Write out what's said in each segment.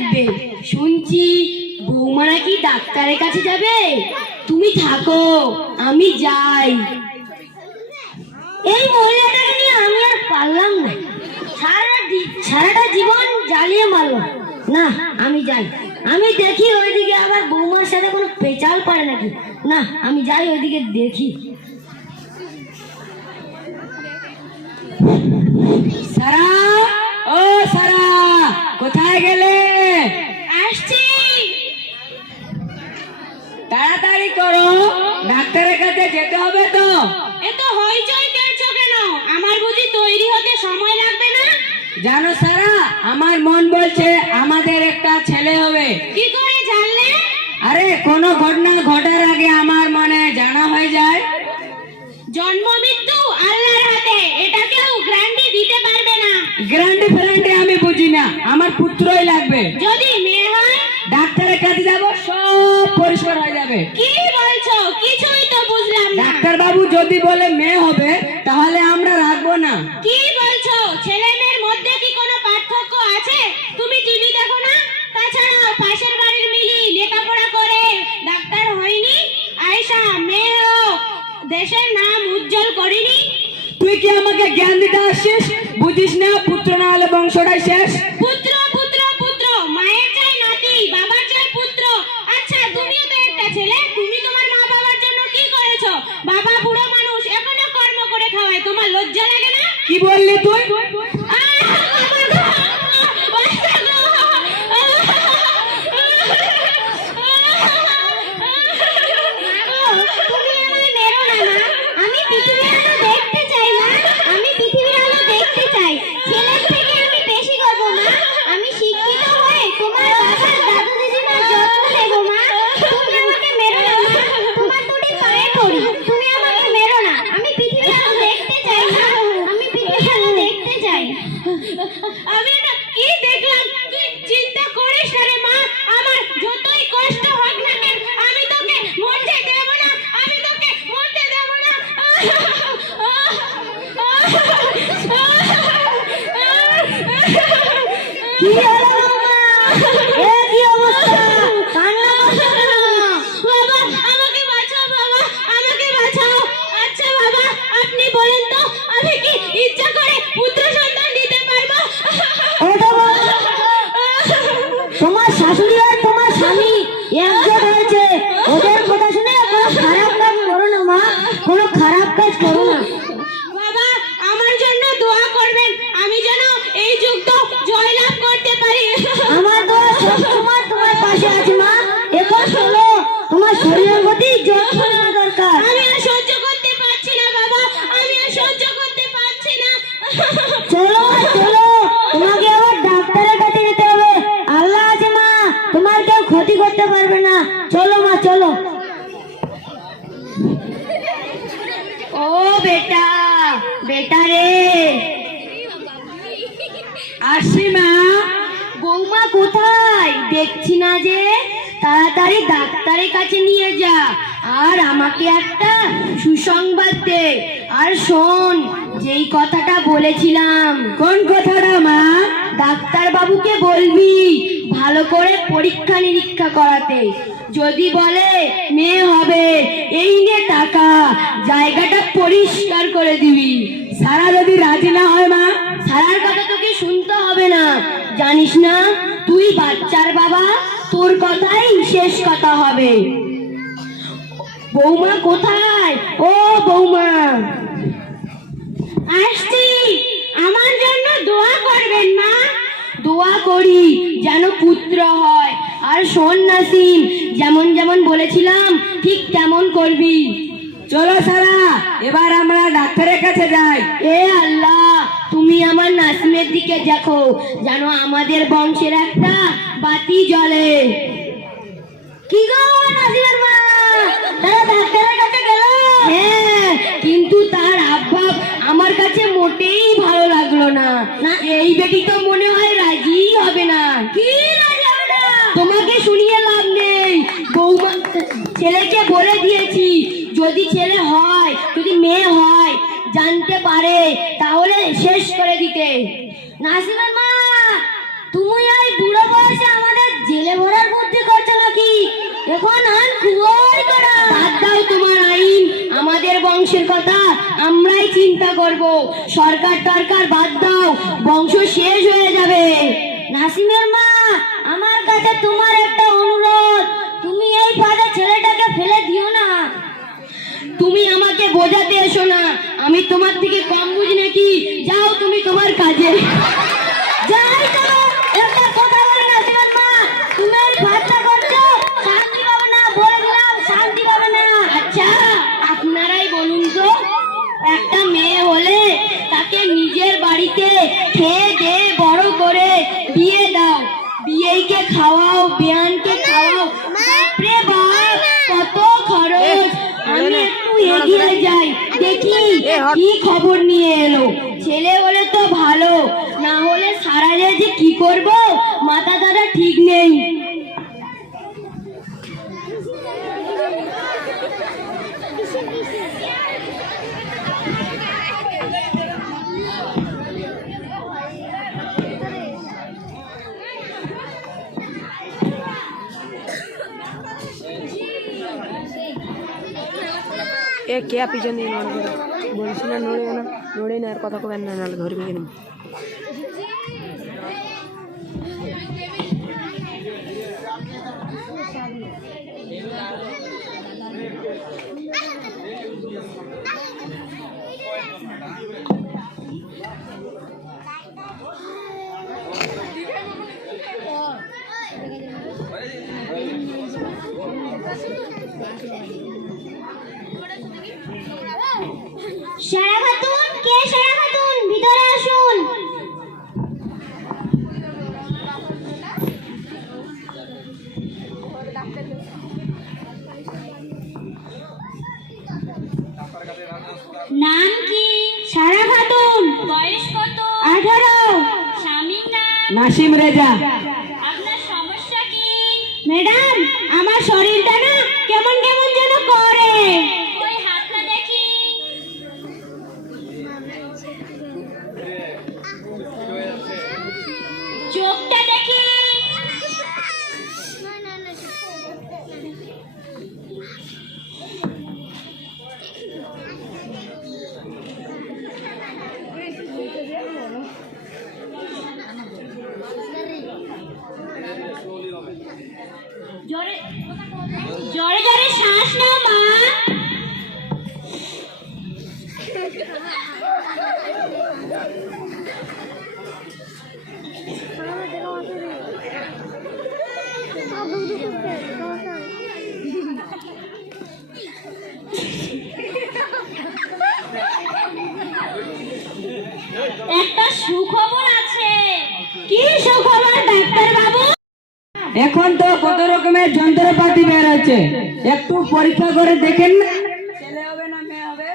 লাগবে। শুনছি বৌমা নাকি ডাক্তারের কাছে যাবে। তুমি থাকো, আমি যাই। এই মহিলাটাকে নিয়ে আমি আর পারলাম না। সারাটা জীবন জ্বালিয়ে মারল না। আমি যাই, আমি দেখি ওইদিকে আবার বৌমার সাথে কোনো পেঁচাল পারে নাকি। না, আমি যাই ওইদিকে দেখি। সারা, ও সারা, কোথায় গেলে? আসছি। তাড়াতাড়ি করো, ডাক্তারের কাছে যেতে হবে তো। এত হইচই করছো কেন? আমার বুঝি তৈরি হতে সময় লাগবে না? জানো সারা, আমার মন বলছে আমাদের একটা ছেলে হবে। কি করে জানলে? আরে কোনো ঘটনা ঘটার আগে আমার মনে জানা হয়ে যায়। জন্ম মৃত্যু আল্লাহর হাতে, এটা কেউ গ্যারান্টি দিতে পারবে না। গ্যারান্টি ফ্যারান্টি আমি বুঝি না, আমার পুত্রই লাগবে। যদি মেয়ে হয়? ডাক্তারের কাছে যাব, সব পরিষ্কার হয়ে যাবে। কি বলছো? কিছুই তো বুঝলাম না। ডাক্তার বাবু যদি বলে মেয়ে হবে তাহলে আমরা রাখবো না। কি বলছো? ছেলে মেয়ের মধ্যে কি কোনো পার্থক্য আছে? তুমি টিভি দেখো না? তাছাড়া পাশের বাড়ির মিলি লেখাপড়া করে ডাক্তার হয়নি, আয়েশা মেয়ে হোক দেশের নাম উজ্জ্বল করেনি। তুই কি আমাকে জ্ঞান দিতে আসছিস? বুঝিস না পুত্র না হলে বংশটাই শেষ। পুত্র পুত্র পুত্র, মায়ের চাই নাতি, বাবার চাই পুত্র। আচ্ছা, তুমিও তো একটা ছেলে, তুমি তোমার মা বাবার জন্য কি করেছো? বাবা বুড়ো মানুষ, এখনো কর্ম করে খাওয়ায়, তোমার লজ্জা লাগে না? কি বললি তুই? আমি এটা কি দেখলাম? তুই চিন্তা করিস না রে মা, আমার যতই কষ্ট হোক না কেন আমি তোকে মরতে দেব না, আমি তোকে মরতে দেব না। কি হলো মা? এ কি অবস্থা? কান্না করছো কেন? বাবা আমাকে বাঁচাও, বাবা আমাকে বাঁচাও। আচ্ছা বাবা, আপনি বলেন তো আমি কি ইচ্ছা করে পুত্র সন্তান দিতে পারবো? তোমার শাশুড়ি আর তোমার স্বামী একজোট হয়েছে, ওদের কথা শুনে কোনো খারাপ কাজ করো না মা, কোনো খারাপ কাজ করো না। বাবা আমার জন্য দোয়া করবেন, আমি যেন এই যুদ্ধ জয়লাভ করতে পারি। আমার দোয়া সবসময় তোমার পাশে আছে মা। এখন চলো, তোমার শরীরের প্রতি যত্ন নেওয়া দরকার। আমি আর সহ্য করতে পারছি না বাবা, আমি আর সহ্য করতে পারছি না। চলো চলো, তোমাকে আবার ডাক্তারের কাছে যেতে হবে। আল্লাহ আছে মা, তোমার কেউ ক্ষতি করতে পারবে না। চলো মা চলো। ও বেটা, বেটা রে। আসি মা। বৌমা কোথায়? দেখছি না যে। তাড়াতাড়ি ডাক্তারের কাছে নিয়ে যা, আর আমাকে একটা সুসংবাদ দে। আর শোন, যেই কথাটা বলেছিলাম। কোন কথাটা মা? ডাক্তার বাবুকে বলবি ভালো করে পরীক্ষা নিরীক্ষা করাতে। যদি বলে মেয়ে হবে, এই নে টাকা, জায়গাটা পরিষ্কার করে দিবি। সারা যদি রাজি না হয় মা? সারার কথা তোকে শুনতে হবে না, জানিস না তুই বাচ্চার বাবা, তোর কথাই শেষ কথা হবে। বৌমা কোথায়? ও বৌমা। আসছি, আমার জন্য দোয়া করবেন মা। দোয়া করি যেন পুত্র হয়। আর শোন নাসিম, যেমন যেমন বলেছিলাম ঠিক তেমন করবি। চলো সারা, এবার আমরা ডাক্তারের কাছে যাই। এ আল্লাহ, তুমি আমার নাসিমের দিকে দেখো, যেন আমাদের বংশের একটা বাতি জ্বলে। কি গো নাসিমের মা, তারা ডাক্তারের কাছে গেল? হ্যাঁ, কিন্তু তার আব্বা আমার কাছে মোটেই ভালো লাগলো না। না, এই বেটি তো মনে হয় রাজি হবে না। কি রাজি হবে না? তোমাকে শুনিয়ে লাভ নেই। বৌমা ছেলেকে বলে দিয়েছি, যদি ছেলে হয়, যদি মেয়ে হয় জানতে পারে তাহলে শেষ করে দিতে। নাসিমের মা, তুমি এই বুড়ো বয়সে আমাদের জেলে ভরার বুদ্ধি করছো নাকি? এখন আন খুবই করা। বাদ দাও তোমার আইন, আমাদের বংশের কথা আমরাই চিন্তা করব। সরকার টরকার বাদ দাও, বংশ শেষ হয়ে যাবে। নাসিমের মা, আমার কাছে তোমার একটা অনুরোধ, তুমি এই ফাঁদে ছেলেটাকে ফেলে দিও না। তুমি আমাকে বোঝাতে এসো না, আমি তোমার থেকে কম বুঝি নাকি? যাও তুমি তোমার কাজে। যাই তো, একটা কথা বলে নাসিমের মা, তুমি এই ফাঁদটা করছো, শান্তি পাবে না, বলে দিলাম শান্তি পাবে না। আচ্ছা আপনারাই বলুন তো, একটা মেয়ে হলে তাকে নিজের বাড়িতে খেয়ে দিয়ে বড় করে বিয়ে দাও, বিয়েকে খাওয়াও, বিয়ানকে খাওয়াও, বাপরে বাপ কত খরচ। আমি একটু এগিয়ে যাই, দেখি কি খবর নিয়ে এলো। ছেলে হলে তো ভালো, না হলে সারা যে কি করব মাথা দাদা ঠিক নেই। এ কে পিছন দিয়ে মনে করে বলছি না, নড়ে না আর কথা কবেন না, নাহলে ধরবে কিনা। সারা খাতুন, কে সারা খাতুন, ভিতরে আসুন। নাম কি? সারা খাতুন। বয়স কত? 18। স্বামীর নাম? নাসিম রেজা। আপনার সমস্যা কি? ম্যাডাম, আমার শরীরটা না কেমন কেমন যেন করে। ওই হাতটা দেখি। চোখটা দেখি। জোরে জোরে জোরে শ্বাস নাও মা। একটা সুখবর আছে। কি সুখবর ডাক্তার বাবু? এখন তো কত রকমের যন্ত্রপাতি বের হচ্ছে, একটু পরীক্ষা করে দেখেন না, ছেলে হবে না মেয়ে হবে।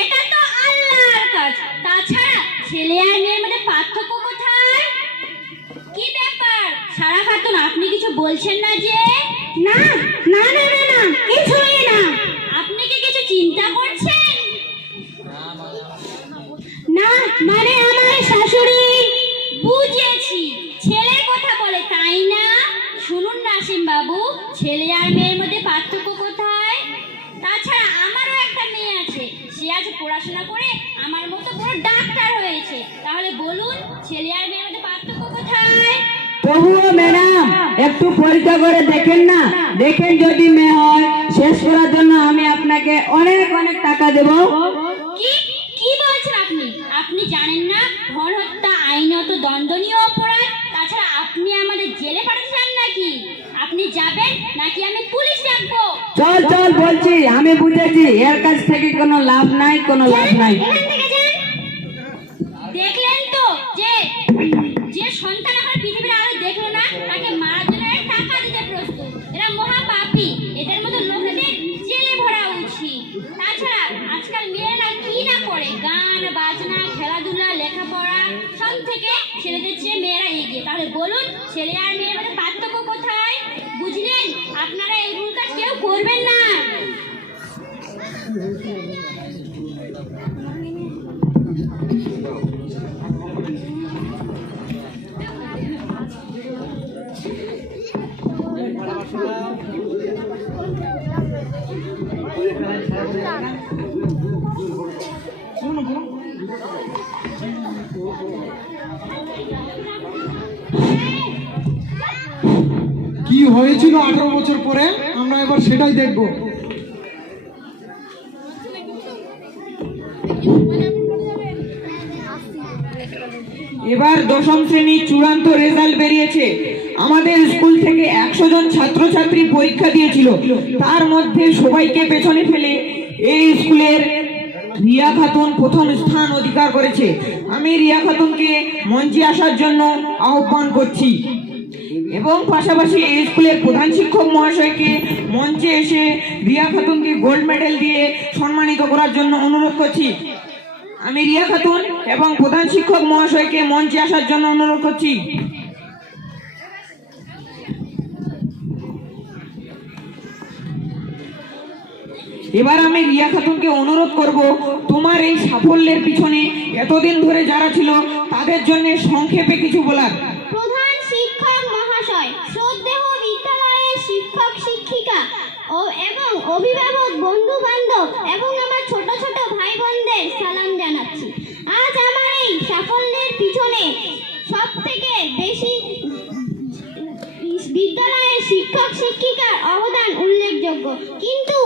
এটা তো আল্লাহর কাজ। তাছাড়া ছেলে আর মেয়ের মধ্যে পার্থক্য কোথায়? কি ব্যাপার সারা খাতুন, আপনি কিছু বলছেন না যে? না না না না না, কিছুই না। আপনি কি কিছু চিন্তা করছেন? না মানে আমার শাশুড়ি। বুঝেছি, ছেলের কথা বলে তাই না? শুনুন নাসিম বাবু, ছেলে আর মেয়ের মধ্যে পার্থক্য কোথায়? তাছাড়া আমারও একটা মেয়ে আছে, সে আজ পড়াশোনা করে আমার মতো বড় ডাক্তার হয়েছে। তাহলে বলুন ছেলে আর মেয়ের মধ্যে পার্থক্য কোথায়? তবুও ম্যাডাম একটু পরীক্ষা করে দেখেন না, দেখেন যদি মেয়ে হয় শেষ করার জন্য আমি আপনাকে অনেক অনেক টাকা দেব। কি কি বলছেন আপনি? আপনি জানেন না ভ্রূণ হত্যা আইনত দণ্ডনীয় অপরাধ? তাছাড়া আপনি আমাদের জেলে পাঠাতে চান নাকি? আপনি যাবেন নাকি আমি পুলিশ ডাকবো? চল চল বলছি, আমি বুঝেছি এর কাছ থেকে কোনো লাভ নাই, কোনো লাভ নাই। এখান থেকে যান। দেখলেন তো যে যে সন্তান এখন পৃথিবীর আলো দেখলো না, তাকে মারার জন্য এরা টাকা দিতে প্রস্তুত। এরা মহাপাপী, এদের মতো লোকেদের জেলে ভরা উচিত। তাছাড়া আজকাল মেয়েরা কি না করে, গান বাজনা, খেলাধুলা, লেখাপড়া সব থেকে ছেলেদের চেয়ে মেয়েরা এগিয়ে। তাহলে বলুন ছেলে আর মেয়ের মধ্যে পার্থক্য কোথায়? বুঝলেন? আপনারা এই ভুল কাজ কেউ করবেন না। হয়েছিল 18 বছর পরে, আমরা এবার সেটাই দেখব। এবার দশম শ্রেণীর চূড়ান্ত রেজাল্ট বেরিয়েছে। আমাদের স্কুল থেকে 100 জন ছাত্রছাত্রী পরীক্ষা দিয়েছিল। তার মধ্যে সবাইকে পেছনে ফেলে এই স্কুলের রিয়া খাতুন প্রথম স্থান অধিকার করেছে। আমি রিয়া খাতুনকে মঞ্চে আসার জন্য আহ্বান করছি এবং পাশাপাশি এই স্কুলের প্রধান শিক্ষক মহাশয়কে মঞ্চে এসে রিয়া খাতুনকে গোল্ড মেডেল দিয়ে সম্মানিত করার জন্য অনুরোধ করছি। আমি রিয়া খাতুন এবং প্রধান শিক্ষক মহাশয়কে মঞ্চে আসার জন্য অনুরোধ করছি। এবার আমি রিয়া খাতুনকে অনুরোধ করব, তোমার এই সাফল্যের পিছনে এতদিন ধরে যারা ছিল তাদের জন্য সংক্ষেপে কিছু বলার। প্রধান শিক্ষক মহাশয়, শ্রদ্ধেয় বিদ্যালয়ের শিক্ষক শিক্ষিকা এবং অভিভাবক বন্ধু বান্ধব এবং আমার ছোট ছোট ভাই বোনদের সালাম জানাচ্ছি। আজ আমার এই সাফল্যের পিছনে সব থেকে বেশি বিদ্যালয়ের শিক্ষক শিক্ষিকার অবদান উল্লেখযোগ্য, কিন্তু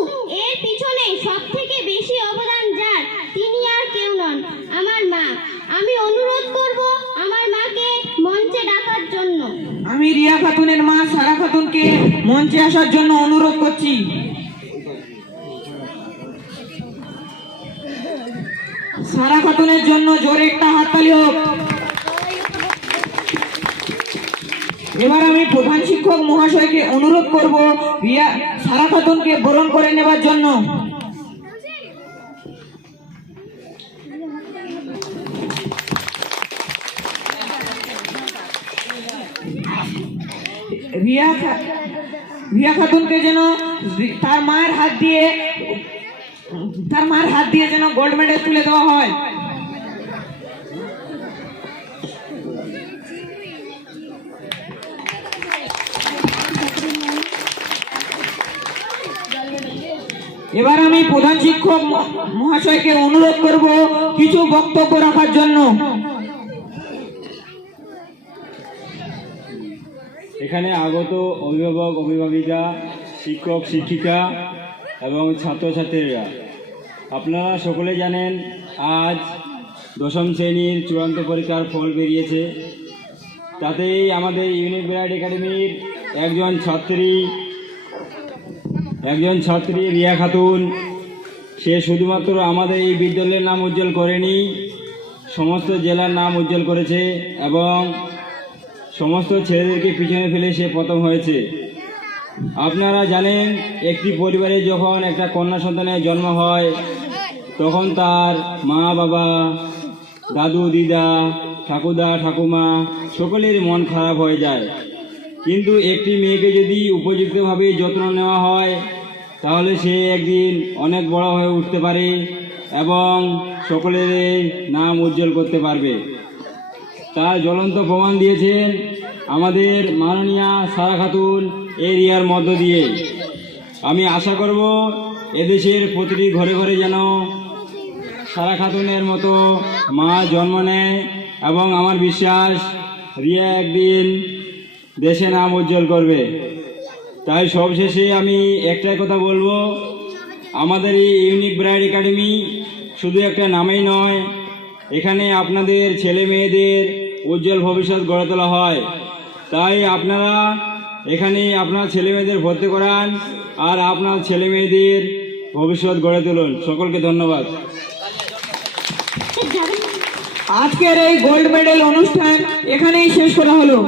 এর পিছনে সব থেকে বেশি অবদান যার, তিনি আর কেউ নন, আমার মা। আমি অনুরোধ করব আমার মাকে মঞ্চে ডাকার জন্য। আমি রিয়া খাতুনের মা সারা খাতুনকে মঞ্চে আসার জন্য অনুরোধ করছি। সারা খাতুনের জন্য জোরে একটা হাততালি হোক। এবার আমি প্রধান শিক্ষক মহাশয়কে অনুরোধ করব রিয়া সারা খাতুনকে বরণ করে নেবার জন্য। রিয়া খাতুনকে যেন তার মায়ের হাত দিয়ে যেন গোল্ড মেডেল তুলে দেওয়া হয়। এবার আমি প্রধান শিক্ষক মহাশয়কে অনুরোধ করব কিছু বক্তব্য রাখার জন্য। এখানে আগত অভিভাবক অভিভাবিকা, শিক্ষক শিক্ষিকা এবং ছাত্রছাত্রীরা, আপনারা সকলে জানেন আজ দশম শ্রেণীর চূড়ান্ত পরীক্ষার ফল বেরিয়েছে। তাতেই আমাদের ইউনিক ব্রাইট একাডেমির একজন ছাত্রী রিয়া খাতুন, সে শুধুমাত্র আমাদের এই বিদ্যালয়ের নাম উজ্জ্বল করেনি, সমস্ত জেলার নাম উজ্জ্বল করেছে এবং সমস্ত ছেলেদেরকে পিছনে ফেলে সে প্রথম হয়েছে। আপনারা জানেন একটি পরিবারে যখন একটা কন্যা সন্তানের জন্ম হয় তখন তার মা বাবা, দাদু দিদা, ঠাকুরদা ঠাকুমা সকলের মন খারাপ হয়ে যায়। কিন্তু একটি মেয়েকে যদি উপযুক্তভাবে যত্ন নেওয়া হয় তাহলে সে একদিন অনেক বড় হয়ে উঠতে পারে এবং সকলের নাম উজ্জ্বল করতে পারবে। তার জ্বলন্ত প্রমাণ দিয়েছেন আমাদের মাননীয়া সারা খাতুন এই রিয়ার মধ্য দিয়ে। আমি আশা করব এদেশের প্রতিটি ঘরে ঘরে যেন সারা খাতুনের মতো মা জন্ম নেয় এবং আমার বিশ্বাস রিয়া একদিন দেশে নাম উজ্জ্বল করবে। তাই সবশেষে আমি একটাই কথা বলবো, আমাদের এই ইউনিক ব্রাইট একাডেমি শুধু একটা নামেই নয়, এখানে আপনাদের ছেলে মেয়েদের উজ্জ্বল ভবিষ্যৎ গড়ে তোলা হয়। তাই আপনারা এখানে আপনার ছেলে মেয়েদের ভর্তি করান আর আপনার ছেলে মেয়েদের ভবিষ্যৎ গড়ে তুলুন। সকলকে ধন্যবাদ। আজকের এই গোল্ড মেডেল অনুষ্ঠান এখানেই শেষ করা হলো।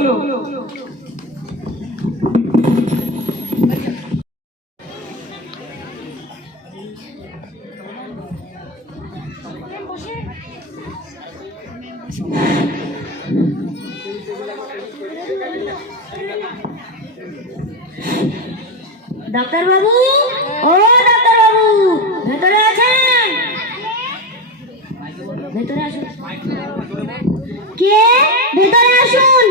ডাক্তার বাবু, ও ডাক্তার বাবু, ভেতরে আছেন? ভেতরে আসুন। কে? ভেতরে আসুন।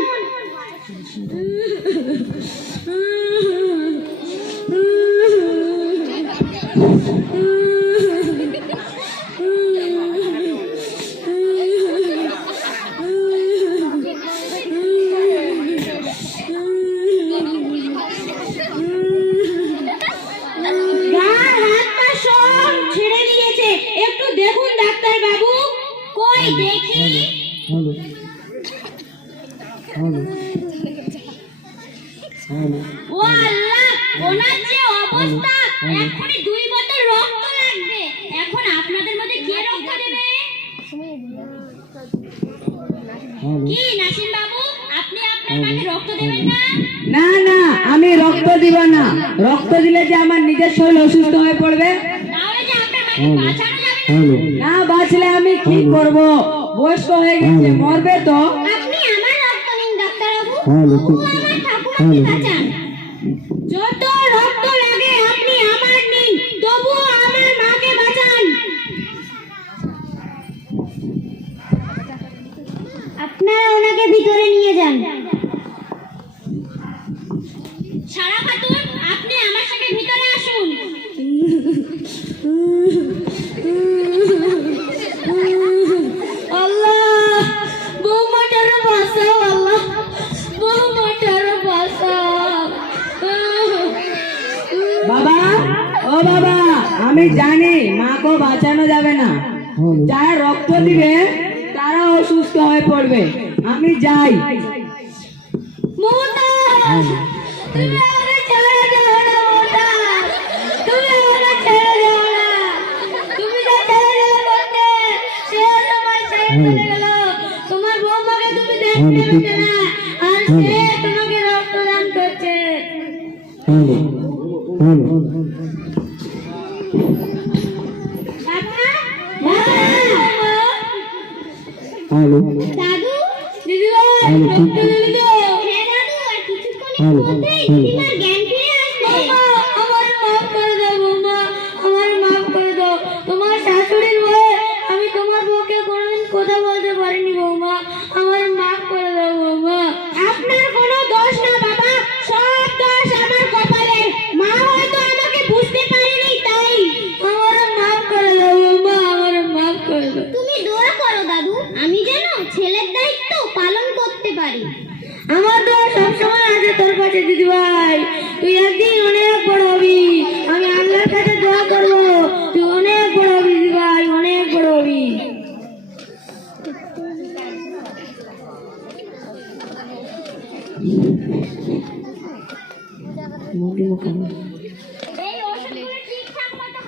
ও আল্লাহ, ওনার যে অবস্থা, এখনই 2 বোতল রক্ত লাগবে। এখন আপনাদের মধ্যে কে রক্ত দেবে? কি নাসিম বাবু, আপনি আপনার মাকে রক্ত দেবেন না? না না, আমি রক্ত দিব না। রক্ত দিলে যে আমার নিজের শরীর অসুস্থ হয়ে পড়বে। তাহলে যে আপনার মাকে বাঁচানো যাবে না? না বাঁচলে আমি কি করব? বয়স্ক হয়ে গেছে, মরবে তো। আপনি আমার রক্ত নিন ডাক্তারবাবু, তবু আমার ঠাকুমাকে বাঁচান। যত রক্ত লাগে আপনি আমার নিন, তবু আমার মাকে বাঁচান। আপনারা ওনাকে ভিতরে নিয়ে যান। সারা খাতুন, আপনি আমার সাথে ভিতরে আসুন। আল্লাহ, বৌমাটার বাঁচাও আল্লাহ, বৌমাটার বাঁচাও। বাবা, ও বাবা, আমি জানি মাকে বাঁচানো যাবে না। যারা রক্ত দিবে তারা অসুস্থ হয়ে পড়বে। আমি যাই। মমতা, তুমি আমাকে ছেড়ে যাও না মমতা, তুমি আমাকে ছেড়ে যাও না। তুমি যে ছেড়ে যাও বলতে, সে তোমার ছেড়ে চলে গেল। তোমার বৌমাকে তুমি দেখতে পেতে না, আর সে তোমাকে রক্তদান করছে। দাদু, দিদিভাই, রক্ত দিলি তো? হ্যাঁ দাদু, আর কিছুক্ষণের মধ্যেই দিদিমার জ্ঞান ফিরে আসবে। আমার মাফ করে দাও বৌমা, আমার মাফ করে দাও। তোমার শাশুড়ির ভয়ে আমি তোমার পক্ষে কোনোদিন কথা বলতে পারিনি বৌমা, আমার মাফ করে দাও বৌমা। আপনার কোনো দোষ না বাবা, সব দোষ আমার কপালে। মা হয়তো আমাকে বুঝতে পারেনি, তাই। আমার মাফ করে দাও বৌমা, আমার মাফ করে দাও। তুমি দোয়া করো দাদু, আমি যেন ছেলের দায়িত্ব পালন করতে পারি। আমার তো সবসময় আছে তোর কাছে দিদিভাই, তুই একদিন অনেক বড় হবি। আমি আল্লাহর কাছে দোয়া করবো, তুই অনেক বড় হবি দিদিভাই, অনেক বড় হবি। এই ওষুধগুলো ঠিকঠাক মতো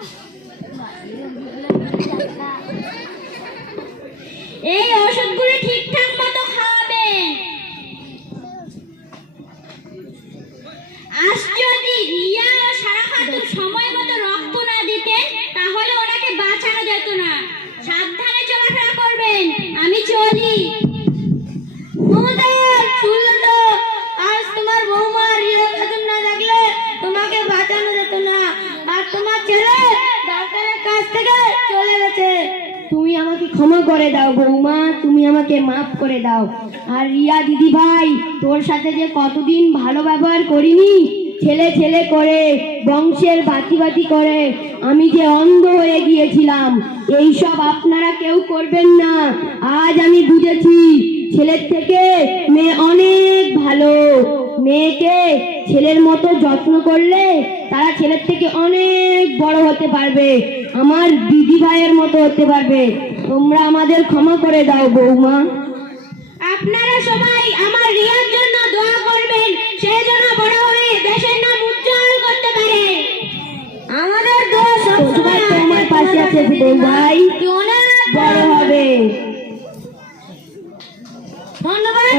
এই ওষুধগুলো ঠিকঠাক মতো খাওয়াবেন। আজ যদি রিয়া ও সারা খাতুন সময় মতো রক্ত না দিতেন, তাহলে ওনাকে বাঁচানো যেত না। সাবধানে চলাফেরা করবেন, আমি চলি। মমতা, শুনলে তো? আজ তোমার বৌমা রিয়া খাতুন না থাকলে তোমাকে বাঁচানো যেত না, আর তোমার ছেলে ডাক্তারের কাছ থেকে চলে গেছে। তুমি আমাকে ক্ষমা করে দাও বৌমা, তুমি আমাকে মাফ করে দাও। আর রিয়া দিদি ভাই, তোর সাথে যে কতদিন ভালো ব্যবহার করিনি, ছেলে ছেলে করে, বংশের বাতি বাতি করে আমি যে অন্ধ হয়ে গিয়েছিলাম, এইসব আপনারা কেউ করবেন না। আজ আমি বুঝেছি ছেলের থেকে মেয়ে অনেক ভালো। মেয়েকে ছেলের মতো যত্ন করলে তারা ছেলের থেকে অনেক বড় হতে পারবে, আমার দিদি ভাইয়ের মতো হতে পারবে। তোমরা আমাদের ক্ষমা করে দাও বৌমা। আপনারা সবাই আমার রিয়ার জন্য দোয়া করবেন, সে যেন বড় হয়ে দেশের নাম উজ্জ্বল করতে পারে। আমাদের দোয়া সবসময় তোমার পাশে আছে ভাই, অনেক বড় হবে। ধন্যবাদ।